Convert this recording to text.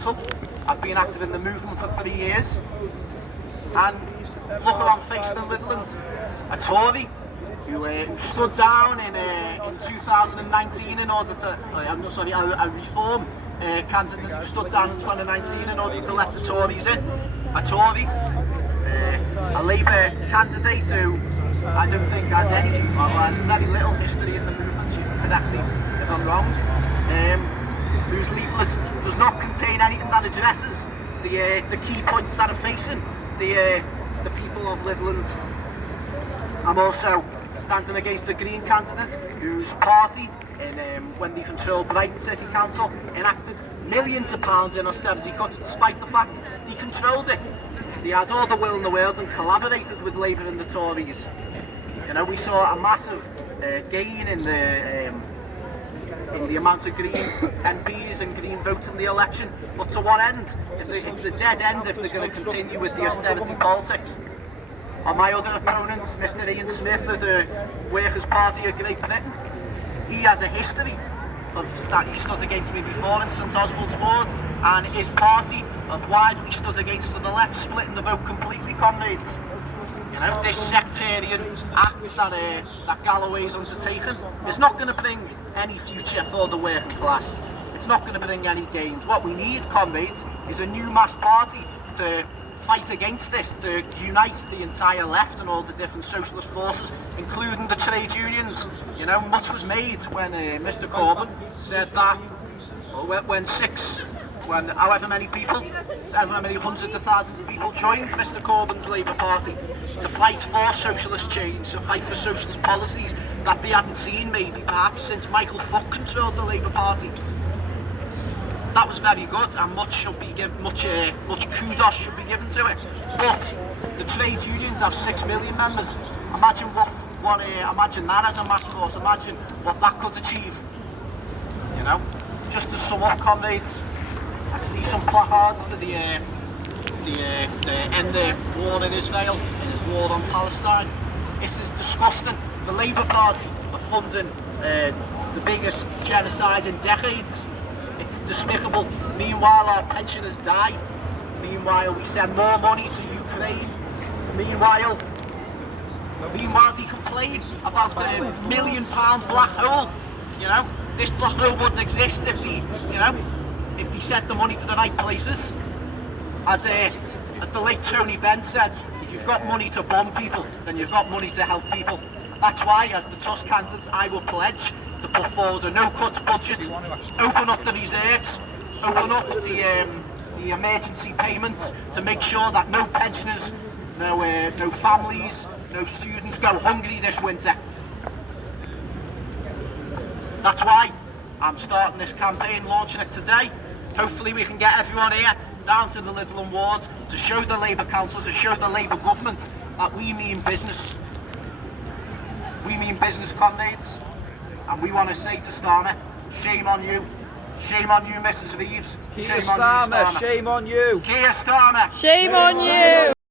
Council. I've been active in the movement for 3 years. And look around Folkestone and Litherland, a Tory who stood down in 2019 in order to, a Reform candidate who stood down in 2019 in order to let the Tories in. A Tory, a Labour candidate who I don't think has any, or has very little history in the movement, you can correct me if I'm wrong, whose leaflet does not contain anything that addresses the key points that are facing the people of Litherland. I'm also standing against the Green candidate whose party, when they controlled Brighton City Council, enacted millions of pounds in austerity cuts despite the fact they controlled it. They had all the will in the world and collaborated with Labour and the Tories. You know, we saw a massive gain in the amount of Green MPs and Green votes in the election, but to what end? It's a dead end if they're going to continue with the austerity politics. And my other opponent, Mr Ian Smith of the Workers' Party of Great Britain, he has a history of he stood against me before in St Oswald's Ward, and his party have widely stood against from the left, splitting the vote completely, comrades. You know, this sectarian act that Galloway's undertaken is not going to bring any future for the working class. It's not going to bring any gains. What we need, comrades, is a new mass party to fight against this, to unite the entire left and all the different socialist forces, including the trade unions. You know, much was made when Mr Corbyn said that when however many hundreds of thousands of people joined Mr Corbyn's Labour Party to fight for socialist change, to fight for socialist policies that they hadn't seen maybe perhaps since Michael Foot controlled the Labour Party. That was very good, and much kudos should be given to it. But the trade unions have 6 million members. Imagine imagine that as a mass force. Imagine what that could achieve. You know, just to sum up, comrades, I see some placards for the end of war in Israel and his war on Palestine. This is disgusting. The Labour Party are funding the biggest genocide in decades. It's despicable. Meanwhile, our pensioners die. Meanwhile, we send more money to Ukraine. Meanwhile, they complain about a £1 million black hole. You know, this black hole wouldn't exist if they sent the money to the right places. As the late Tony Benn said, if you've got money to bomb people, then you've got money to help people. That's why, as the Tusk candidate, I will pledge to put forward a no-cut budget, open up the reserves, open up the emergency payments to make sure that no pensioners, no families, no students go hungry this winter. That's why I'm starting this campaign, launching it today. Hopefully we can get everyone here down to the Litherland wards to show the Labour Council, to show the Labour government that we mean business. We mean business, comrades. And we want to say to Starmer, shame on you. Shame on you, Mrs Reeves. Keir Starmer, shame on you. Keir Starmer. Shame on you.